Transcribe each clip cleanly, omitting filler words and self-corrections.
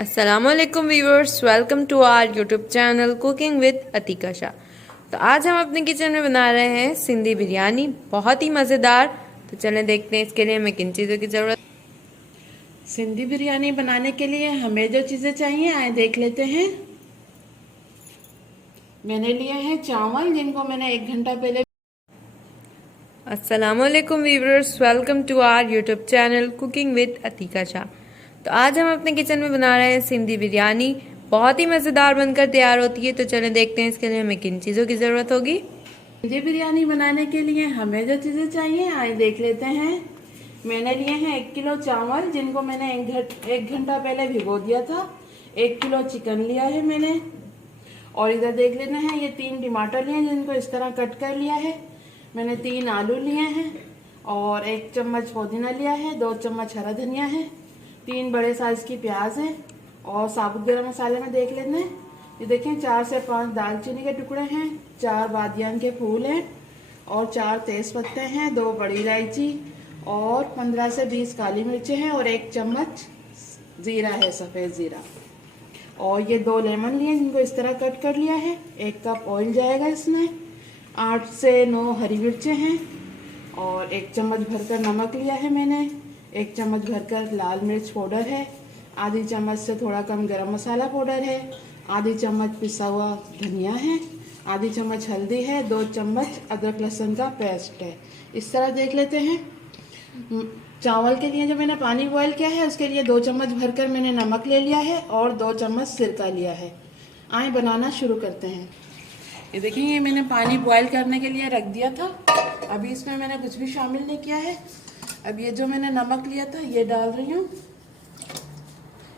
अस्सलामुअलैकुम viewers, welcome to our YouTube channel cooking with Ateeka Shah. तो आज हम अपने किचन में बना रहे हैं सिंधी बिरयानी, बहुत ही मज़ेदार। तो चलें देखते हैं इसके लिए हमें किन चीज़ों की ज़रूरत। सिंधी बिरयानी बनाने के लिए हमें जो चीज़ें चाहिए आए देख लेते हैं। मैंने लिए हैं चावल, जिनको मैंने 1 घंटा पहले। अस्सलामुअलैकुम viewers, welcome to our YouTube channel cooking with Ateeka Shah. तो आज हम अपने किचन में बना रहे हैं सिंधी बिरयानी, बहुत ही मज़ेदार बनकर तैयार होती है। तो चलें देखते हैं इसके लिए हमें किन चीज़ों की ज़रूरत होगी। सिंधी बिरयानी बनाने के लिए हमें जो चीज़ें चाहिए आए देख लेते हैं। मैंने लिए हैं 1 किलो चावल, जिनको मैंने 1 घंटा पहले भिगो दिया था। 1 किलो चिकन लिया है मैंने। और इधर देख लेना है, ये 3 टमाटर लिए हैं, जिनको इस तरह कट कर लिया है मैंने। 3 आलू लिए हैं और 1 चम्मच पुदीना लिया है। 2 चम्मच हरा धनिया है। 3 बड़े साइज की प्याज है। और साबुत गरम मसाले में देख लेते हैं, ये देखें 4 से 5 दालचीनी के टुकड़े हैं, 4 बादियान के फूल हैं और 4 तेज पत्ते हैं, 2 बड़ी इलायची और 15 से 20 काली मिर्चें हैं और 1 चम्मच जीरा है, सफ़ेद जीरा। और ये 2 लेमन लिए, जिनको इस तरह कट कर लिया है। 1 कप ऑयल जाएगा इसमें। 8 से 9 हरी मिर्चें हैं और 1 चम्मच भरकर नमक लिया है मैंने। 1 चम्मच भरकर लाल मिर्च पाउडर है। आधी चम्मच से थोड़ा कम गरम मसाला पाउडर है। आधी चम्मच पिसा हुआ धनिया है। आधी चम्मच हल्दी है। 2 चम्मच अदरक लहसुन का पेस्ट है। इस तरह देख लेते हैं। चावल के लिए जो मैंने पानी बॉयल किया है, उसके लिए 2 चम्मच भरकर मैंने नमक ले लिया है और 2 चम्मच सिरका लिया है। आए बनाना शुरू करते हैं। ये देखिए, ये मैंने पानी बॉयल करने के लिए रख दिया था। अभी इसमें मैंने कुछ भी शामिल नहीं किया है। अब ये जो मैंने नमक लिया था ये डाल रही हूँ।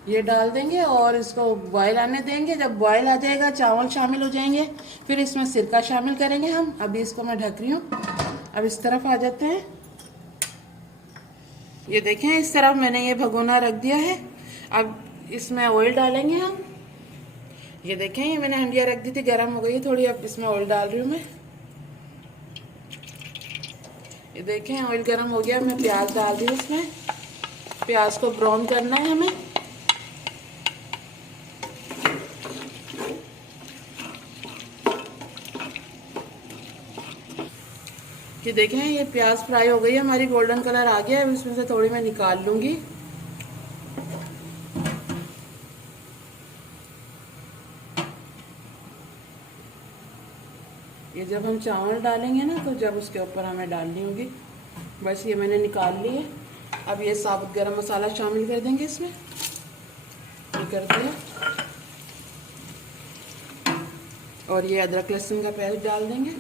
ये डाल देंगे और इसको बॉयल आने देंगे। जब बॉयल आ जाएगा, चावल शामिल हो जाएंगे, फिर इसमें सिरका शामिल करेंगे हम। अभी इसको मैं ढक रही हूँ। अब इस तरफ आ जाते हैं। ये देखें, इस तरफ मैंने ये भगोना रख दिया है। अब इसमें ऑयल डालेंगे हम। ये देखें, ये मैंने हंडिया रख दी थी, गर्म हो गई है थोड़ी। अब इसमें ऑयल डाल रही हूँ मैं। ये देखें, ऑयल गर्म हो गया। मैं प्याज डाल दी इसमें। प्याज को ब्राउन करना है हमें। ये देखें, ये प्याज फ्राई हो गई है हमारी, गोल्डन कलर आ गया है। अब इसमें से थोड़ी मैं निकाल लूंगी। ये जब हम चावल डालेंगे ना, तो जब उसके ऊपर हमें डालनी होगी। बस ये मैंने निकाल ली है। अब ये साबुत गरम मसाला शामिल कर देंगे इसमें। ये कर दिया। और ये अदरक लहसुन का पेस्ट डाल देंगे।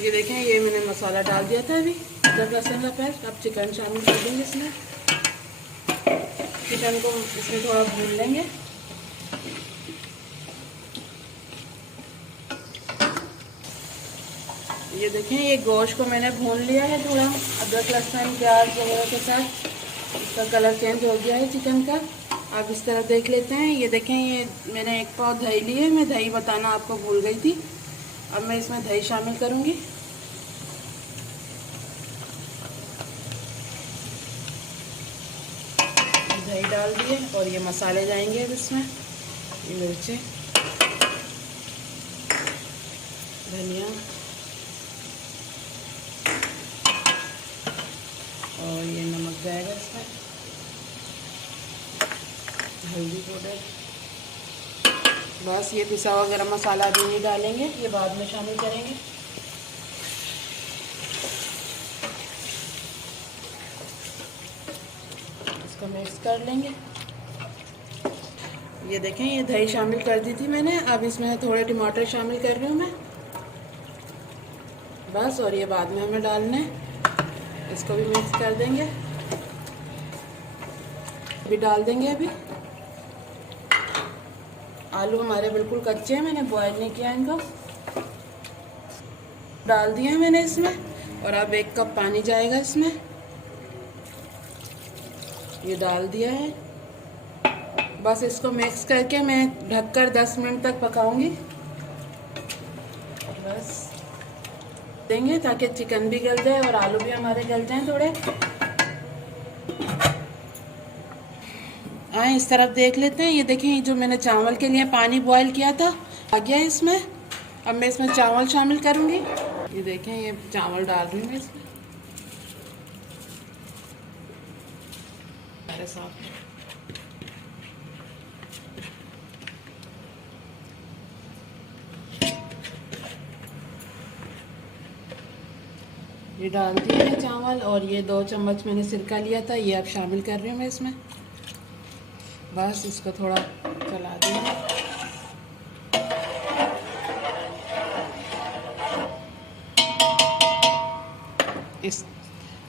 ये देखें, ये मैंने मसाला डाल दिया था अभी, अदरक लहसुन का पेस्ट। अब चिकन शामिल कर देंगे इसमें। चिकन को इसमें थोड़ा भून लेंगे। ये देखें, ये गोश्त को मैंने भून लिया है थोड़ा अदरक लहसुन प्याज वगैरह के साथ। इसका कलर चेंज हो गया है चिकन का। अब इस तरह देख लेते हैं। ये देखें, ये मैंने 1 पाव दही ली है। मैं दही बताना आपको भूल गई थी। अब मैं इसमें दही शामिल करूंगी। दही डाल दिए और ये मसाले जाएंगे अब इसमें। ये मिर्चें, धनिया और ये नमक जाएगा इसमें, हल्दी पाउडर। बस ये पिसा हुआ गरम मसाला अभी नहीं डालेंगे, ये बाद में शामिल करेंगे। इसको मिक्स कर लेंगे। ये देखें, ये दही शामिल कर दी थी मैंने। अब इसमें थोड़े टमाटर शामिल कर रही हूँ मैं। बस, और ये बाद में हमें डालना है। इसको भी मिक्स कर देंगे। अभी डाल देंगे। अभी आलू हमारे बिल्कुल कच्चे हैं, मैंने बॉयल नहीं किया इनको। डाल दिया मैंने इसमें। और अब 1 कप पानी जाएगा इसमें। ये डाल दिया है। बस इसको मिक्स करके मैं ढककर 10 मिनट तक पकाऊंगी। बस देंगे ताकि चिकन भी गल जाए और आलू भी हमारे गल जाएं थोड़े। आए इस तरफ देख लेते हैं। ये देखिए जो मैंने चावल के लिए पानी बॉईल किया था आ गया है इसमें। अब मैं इसमें चावल शामिल करूंगी। ये देखें ये चावल डाल रही हूँ मैं इसमें। सारे साफ ये डाल दिए हैं चावल और ये 2 चम्मच मैंने सिरका लिया था ये अब शामिल कर रही हूँ मैं इसमें। बस इसको थोड़ा चला देंगे। इस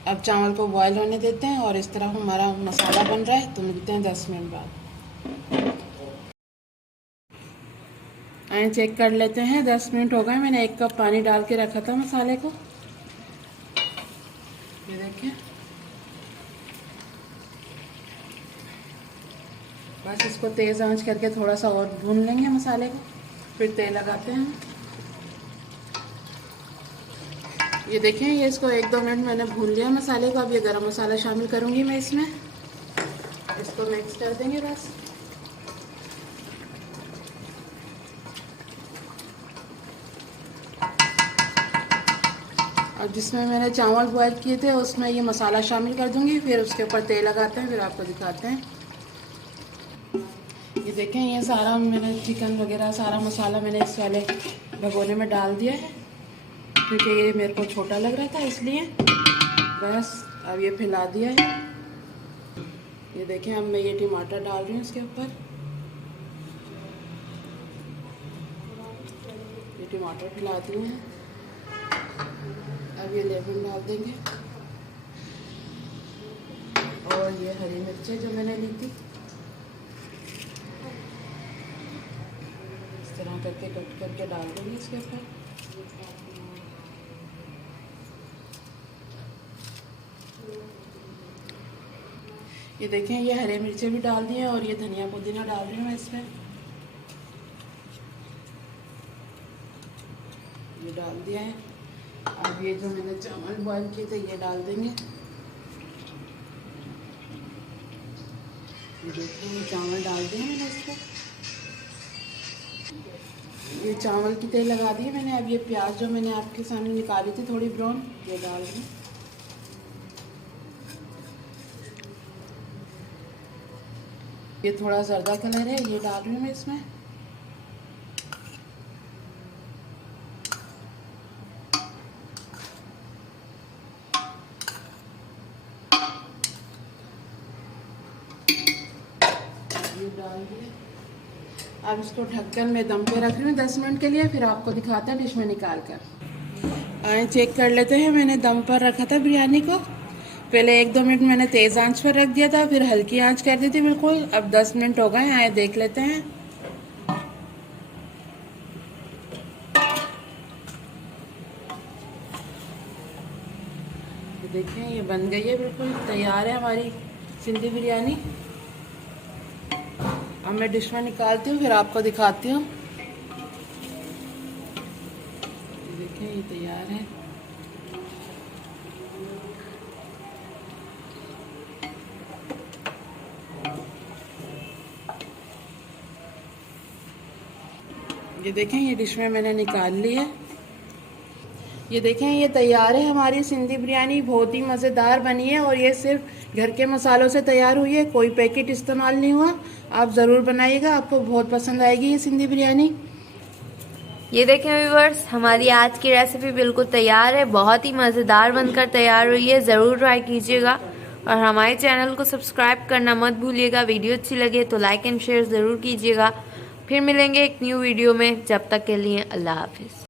अब चावल को बॉईल होने देते हैं और इस तरह हमारा मसाला बन रहा है। तो मिलते हैं 10 मिनट बाद। आए चेक कर लेते हैं। 10 मिनट हो गए। मैंने 1 कप पानी डाल के रखा था मसाले को। ये देखिए बस इसको तेज़ आंच करके थोड़ा सा और भून लेंगे मसाले को, फिर तेल लगाते हैं। ये देखें ये इसको 1-2 मिनट मैंने भून लिया मसाले को। अब ये गरम मसाला शामिल करूंगी मैं इसमें। इसको मिक्स कर देंगे बस। अब जिसमें मैंने चावल बॉयल किए थे उसमें ये मसाला शामिल कर दूंगी, फिर उसके ऊपर तेल लगाते हैं, फिर आपको दिखाते हैं। ये देखें ये सारा मैंने चिकन वगैरह सारा मसाला मैंने इस वाले भगोने में डाल दिया है, क्योंकि ये मेरे को छोटा लग रहा था इसलिए। बस अब ये फैला दिया है। ये देखें अब मैं ये टमाटर डाल रही हूँ इसके ऊपर। ये टमाटर फैला दिए हैं। अब ये लेमन डाल देंगे और ये हरी मिर्चें जो मैंने ली थी इस तरह करके कट करके डाल देंगे इसके ऊपर। ये देखें ये हरी मिर्चें भी डाल दी हैं और ये धनिया पुदीना डाल रही हूँ मैं इसमें। ये डाल दिया है। अब ये जो मैंने चावल बॉईल किए थे ये डाल देंगे। ये देखिए ये चावल डाल दिए मैंने इसको। ये चावल की तेल लगा दी है मैंने। अब ये प्याज जो मैंने आपके सामने निकाली थी थोड़ी ब्राउन, ये डाल दी। ये थोड़ा जर्दा कलर है ये डाल रही हूँ मैं इसमें। ये डाल दिया। अब इसको ढक्कन में दम पे रख रही हूँ 10 मिनट के लिए, फिर आपको दिखाते हैं डिश में निकाल कर। आए चेक कर लेते हैं। मैंने दम पर रखा था बिरयानी को। पहले 1-2 मिनट मैंने तेज़ आंच पर रख दिया था, फिर हल्की आंच कर दी थी बिल्कुल। अब 10 मिनट हो गए। आए देख लेते हैं। देखें ये बन गई है, बिल्कुल तैयार है हमारी सिंधी बिरयानी। अब मैं डिश में निकालती हूँ फिर आपको दिखाती हूँ। देखें ये तैयार है। ये देखें ये डिश में मैंने निकाल ली है। ये देखें ये तैयार है हमारी सिंधी बिरयानी। बहुत ही मज़ेदार बनी है और ये सिर्फ घर के मसालों से तैयार हुई है, कोई पैकेट इस्तेमाल नहीं हुआ। आप ज़रूर बनाइएगा, आपको बहुत पसंद आएगी ये सिंधी बिरयानी। ये देखें व्यूअर्स हमारी आज की रेसिपी बिल्कुल तैयार है। बहुत ही मज़ेदार बनकर तैयार हुई है। ज़रूर ट्राई कीजिएगा और हमारे चैनल को सब्सक्राइब करना मत भूलिएगा। वीडियो अच्छी लगे तो लाइक एंड शेयर ज़रूर कीजिएगा। फिर मिलेंगे एक न्यू वीडियो में। जब तक के लिए अल्लाह हाफिज़।